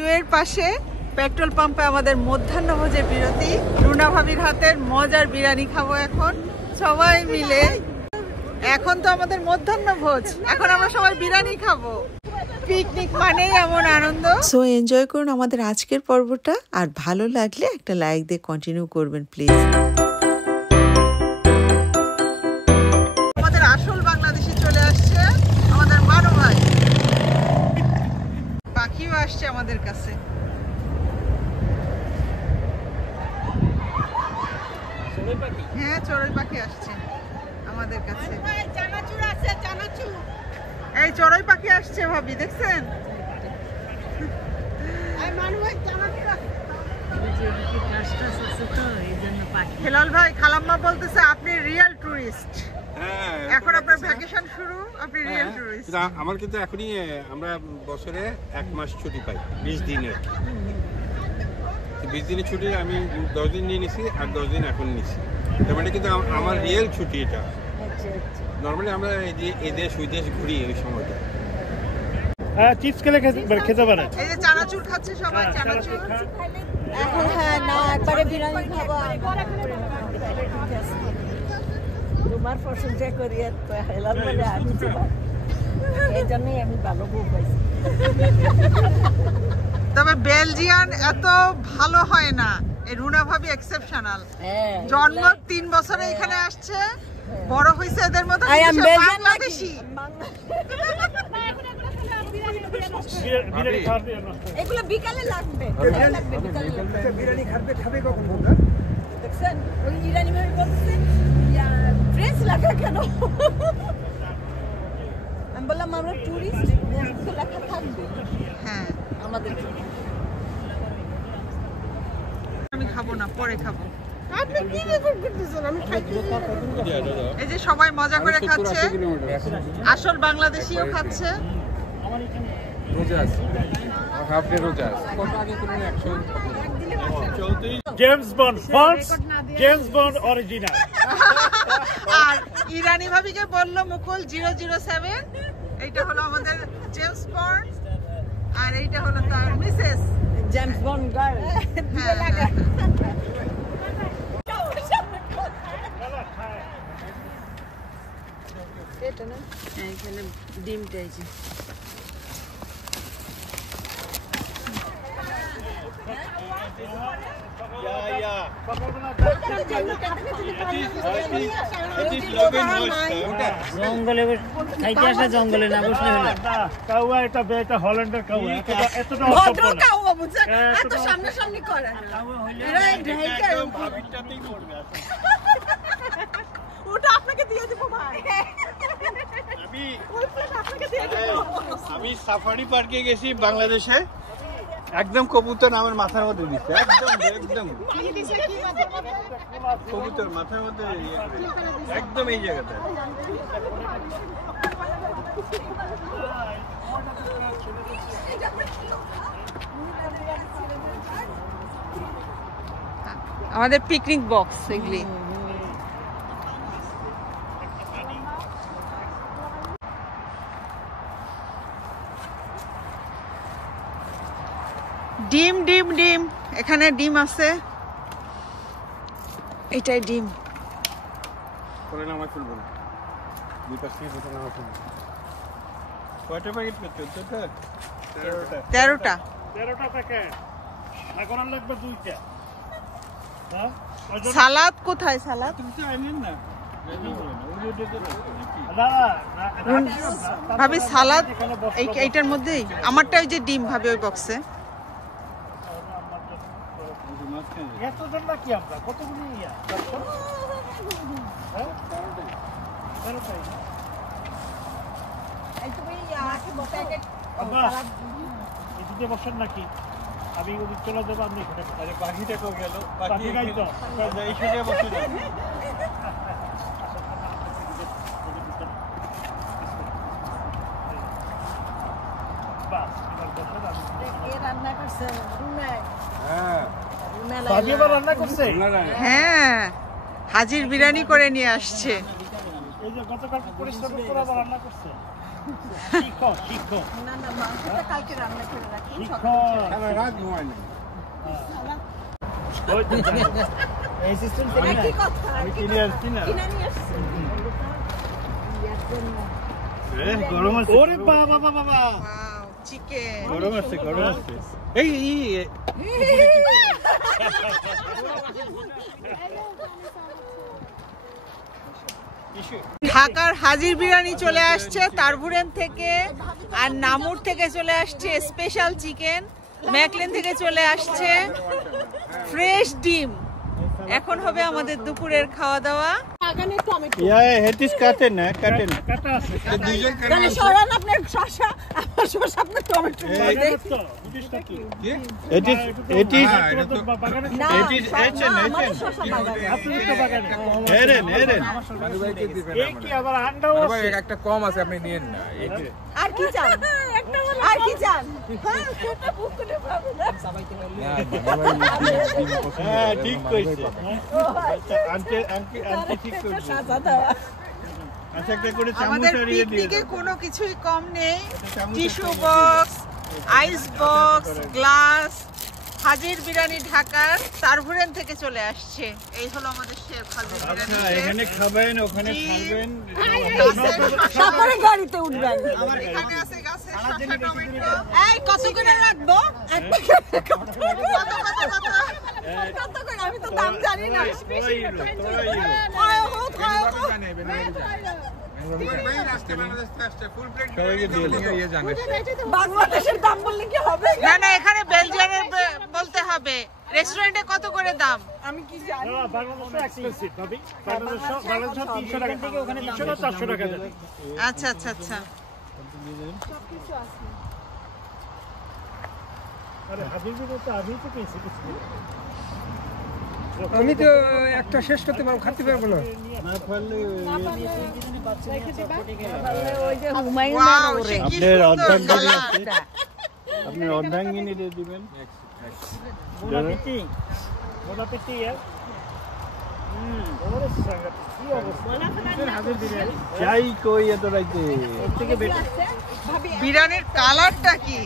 হাইওয়ের পাশে পেট্রোল পাম্পে আমাদের মধ্যাহ্নভোজের বিরতি। রুনা ভাবির হাতের মজার বিরিয়ানি খাবো এখন সবাই মিলে। এখন তো আমাদের মধ্যাহ্নভোজ, এখন আমরা সবাই বিরিয়ানি খাবো। পিকনিক মানেই এমন আনন্দ। সো এনজয় করুন আমাদের আজকের পর্বটা, আর ভালো লাগলে একটা লাইক দিয়ে কন্টিনিউ করবেন প্লিজ। আমাদের আসল বাংলাদেশি চলে আসছে, আমাদের মানব ভাই। পাখিও আসছে আমাদের কাছে। হ্যাঁ, চড়ুই পাখি আসছে আমাদের কাছে। এই চড়ুই পাখি আসছে ভাবি, দেখছেন? হেলাল ভাই, খালাম্মা বলতেছে আপনি রিয়েল টুরিস্ট। এখন আপনার ভ্যাকেশন শুরু, আপনি রিয়েল টুরিস্ট। আমার কিন্তু এখনই আমরা বছরে 1 মাস ছুটি পাই, 20 দিনের। 20 দিনের ছুটি আমি 10 দিন নিয়ে নিছি, আর 10 দিন এখন নিছি। তার মানে কিন্তু আমার রিয়েল ছুটি এটা। নর্মালি আমরা এই দেশ ওই দেশ ঘুরি এই সময়টা। চিপস খেলে খেতে পারে। এই যে চানাচুর খাচ্ছে সবাই, চানাচুর। এখন হ্যাঁ না, একবারে বিরিয়ানি খাবো। তোমার প্রশংসা করি হেলাল বলে আমি তো এই জন্যই আমি ভালো বউ পাইছি। তবে বেলজিয়ান এত ভালো হয় না, এই রুনা ভাবি এক্সেপশনাল। জন্ম 3 বছরে এখানে আসছে, বড় হইছে এদের মতো বাংলাদেশি। এগুলো বিকালে লাগবে। বিরিয়ানি খাবে কখন? দেখছেন ওই ইরানি ভাবে বলছে ফ্রেশ লাগে কেন? আমি বললাম আমরা টুরিস্ট, লেখা থাকবে। হ্যাঁ, আমাদের আমি খাবো না, পরে খাবো। আপনি কি রেকর্ড করতেছেন? আমি খাইতে। এই যে সবাই মজা করে খাচ্ছে, আসল বাংলাদেশিও খাচ্ছে। রোজা আছে, হাফ ডে রোজা আছে। কত আগে কোনো 100 James Bond false, James Bond original. আর ইরানি ভাবিকে বললো মুকুল 007, এইটা হলো আমাদের জেমস বন্ড, আর এইটা হলো তার মিসেস জেমস বন্ড গার্ল। এটা না, এখানে ডিমটা এই যে জঙ্গলে খাইতে আসলে জঙ্গলে না বসলে হলো কাউয়া। এটা বেটা হল্যান্ডের কাউয়া, এতটা ভদ্র কাউয়া বুঝছেন, এত সামনাসামনি করে এরা ঢাইকা ওটা আপনাকে দিয়ে দেব ভাই। আমি সাফারি পার্কে গেছি বাংলাদেশে, একদম কবুতর আমার মাথার মধ্যে দিচ্ছে, একদম কবুতর মাথার মধ্যে, একদম এই জায়গাটা। আমাদের পিকনিক বক্স এগুলি। ডিম ডিম ডিম, এখানে ডিম আছে, এটাই ডিম। করে নামা খুলবো না, 2 পাশ থেকে দুটো নামা খুলবো। কয়টা প্যাকেট করছো? 13টা। 13টা প্যাকেট এখন লাগবে 2টা। হ্যাঁ, সালাদ কোথায়? সালাদ তুমি তো আইনেন না, ভাবি সালাদ এইটার মধ্যেই। আমারটা ওই যে ডিম ভাবি ওই বক্সে। এতজন নাকি আমরা কতগুলো ইয়া? এদিকে বসেন নাকি? আমি ওদিক চলে যাবো, আপনি এখানে। আরে পাখিটা তো গেল, পাখি গাই তো এইখানে বসে যাবে। রান্না করছে রান্না করছে। হ্যাঁ, হাজির বিরিয়ানি করে নিয়ে আসছে। এই যে গতকাল পরিশ্রম করে আবার রান্না করছে। শিখো শিখো না না মাংসটা কালকে রান্না করে রাখি শিখো সারা রাত ঘুমায় না। ওই তো জানি। এই সিস্টেম এটা কি কথা আমি কিনে আসছি না কিনে নিয়ে আসছি গরম আছে ওরে বাবা বাবা বাবা ওয়াও চিকেন গরম আছে গরম আছে এই ঢাকার হাজির বিরিয়ানি চলে আসছে তারপুরেন থেকে, আর নামুর থেকে চলে আসছে স্পেশাল চিকেন, ম্যাকলেন থেকে চলে আসছে ফ্রেশ ডিম। এখন হবে আমাদের দুপুরের খাওয়া দাওয়া। বাগানে টমেটো ইয়া হেটিস কাটেন না কাটেন কাটা আছে দুইজন কেন তাহলে সরান আপনার শসা আমার শসা আপনার টমেটো তো বুঝিসটা কি কি? এটিস এটিস এটা তো বাগানে না এটিস এচেন আমাদের শসা বাগানে আপনি তো বাগানে এরেন এরেন এই কি আবার আন্ডাও আছে একটা কম আছে আপনি নিয়েন না আর কি চান আর কি চান সেটা বুক করে পাবেন হ্যাঁ ঠিক কইছে আন্টি আন্টি আন্টি ঠিক কইছে সাজা দেওয়া আচ্ছা একটা করে চামচ আমাদের আর ইয়ে দিয়ে পিকনিকে কোনো কিছুই কম নেই। Tissue box, ice box, glass. হাজির বিরিয়ানি ঢাকার তারপুরেন থেকে চলে আসছে। এই হলো আমাদের শেফ হাজির বিরিয়ানি আচ্ছা এখানে খাবেন ওখানে জি। খাবেন তারপরে গাড়িতে উঠবেন এখানে আছে গাছে শসা, টমেটো। এই কত করে রাখবো কত করে আমি তো দাম জানি না সবাইকে দিয়ে দিন। বাংলাদেশের দাম বললে কি হবে না না, এখানে বেলজিয়ামের বলতে হবে। রেস্টুরেন্টে কত করে দাম? আমি কি জানি না বাংলাদেশে এক্সপেন্সিভ ভাবি বাংলাদেশে 300 টাকা থেকে ওখানে 400 টাকা দেয় আচ্ছা আচ্ছা আচ্ছা। আরে হাবিবি তো আমি তো পেয়েছি কিছু আমি তো একটা শেষ করতে পারবো, খাতে পারবো না। না পারলে ওই যে হুমায়ুন ওয়াও, সে কি আপনার সুন্দর অর্ধাঙ্গিনী কালার। আছে আপনি অর্ধাঙ্গিনী দিয়ে দিবেন মোলাপিটি মোলাপিটি ওরে সাগর কি অবস্থা হাজির বিরিয়ানি চাই কই এত রাইতে ওর থেকে বেটার বিরিয়ানির কালারটা কি?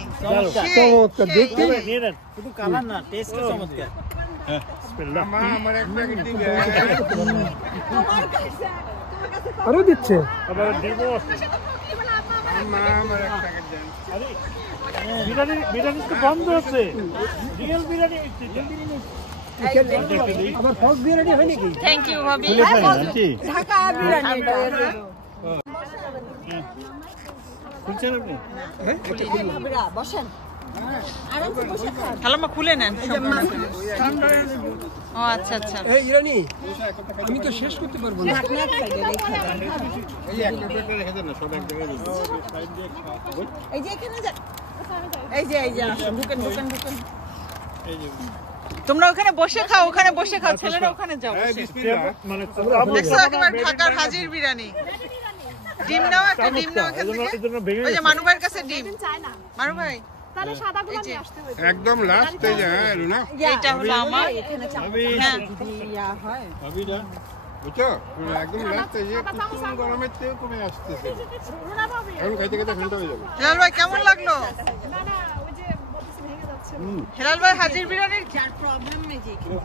সেই, চমৎকার, সেই। দেখতে নিয়ে নেন শুধু কালার না টেস্ট চমৎকার আমার একটা দিবে আরো দিচ্ছে। আবার দেবো মা আমার একটা দেন। আরে বিরিয়ানি বিরিয়ানি তো বন্ধ আছে রিয়েল বিরিয়ানি আবার ফলস বিরিয়ানি হয় নাকি? থ্যাংক ইউ ভাবি। খুলে খাই আন্টি ঢাকা বিরিয়ানি এটা খুলছেন আপনি ভাবিরা বসেন আরামসে বসে খান খালাম্মা খুলে নেন। ও আচ্ছা আচ্ছা। এই ইরানি, আমি তো শেষ করতে পারবো না। ঢাকনা খাইবে এই একটা প্লেটে রেখে দেন না, সব এক জায়গায় দিন। এই যে এখানে যা এই যে আসুন, ঢুকেন ঢুকেন ঢুকেন তোমরা ওখানে বসে খাও, ওখানে বসে খাও, ছেলেরা ওখানে যাও। এই বিসমিল্লাহ। মানে দেখছো একেবারে ঢাকার হাজির বিরিয়ানি। ডিম নাও, একটা ডিম নাও এখান থেকে। এজন্য ভেঙে ওই যে মানু ভাইয়ের কাছে ডিম। মানু ভাই একদম লাস্ট এই যে হ্যাঁ রুনা এইটা হলো আমার। এখানে চা ভাবি হ্যাঁ ইয়া হয় ভাবিরা বুঝছো রুনা একদম লাস্ট এই যে কুসুম গরমের থেকে কমে আসতেছে এখন খাইতে খাইতে ঠান্ডা হয়ে যাবে হেলাল ভাই কেমন লাগলো? হেলাল ভাই হাজির বিরিয়ানির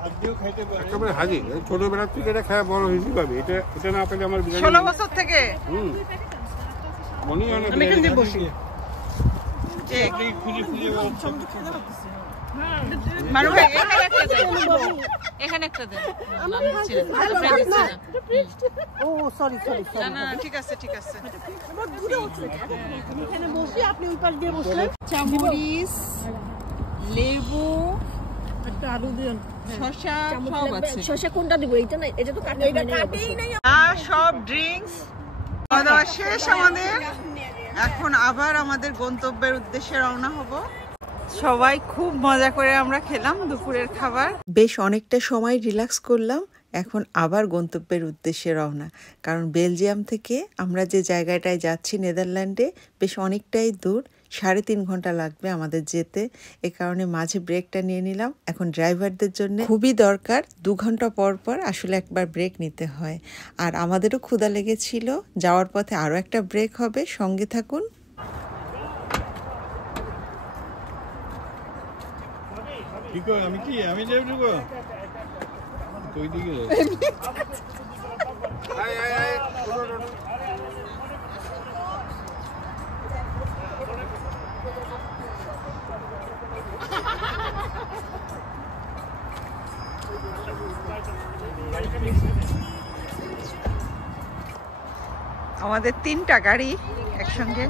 আজকেও খাইতে পারে একেবারে হাজির ছোটবেলার থেকে এটা খাওয়া বড় হয়েছি পাবি এটা এটা না পেলে আমার বিরিয়ানি 16 বছর থেকে। মনে হয় না আমি এখান দিয়ে বসি। ঠিক। খুঁজে খুঁজে মানু ভাই এখানে একটা দেন। এখানে একটা দেন। আমি দিচ্ছি না। আপনার দিচ্ছি না। ও সরি সরি না না না, ঠিক আছে ঠিক আছে। এখানে বসে আপনি ওই পাশ দিয়ে বসলেন চামরিচ, লেবু, একটা আলু দিন শসা সব আছে। শসা কোনটা দিব এইটা না এটা তো কাটেই নাই আর সব ড্রিঙ্কস খাওয়া দাওয়া শেষ আমাদের। এখন আবার আমাদের গন্তব্যের উদ্দেশ্যে রওনা হব। সবাই খুব মজা করে আমরা খেলাম দুপুরের খাবার। বেশ অনেকটা সময় রিল্যাক্স করলাম। এখন আবার গন্তব্যের উদ্দেশ্যে রওনা, কারণ বেলজিয়াম থেকে আমরা যে জায়গাটায় যাচ্ছি নেদারল্যান্ডে বেশ অনেকটাই দূর, 3.5 ঘন্টা লাগবে আমাদের যেতে। এ কারণে মাঝে ব্রেকটা নিয়ে নিলাম। এখন ড্রাইভারদের জন্য খুবই দরকার 2 ঘন্টা পর পর আসলে একবার ব্রেক নিতে হয়। আর আমাদেরও ক্ষুধা লেগেছিল, যাওয়ার পথে আরও একটা ব্রেক হবে, সঙ্গে থাকুন। আমি যাবো তুই দিকে আমাদের 3টা গাড়ি একসঙ্গে।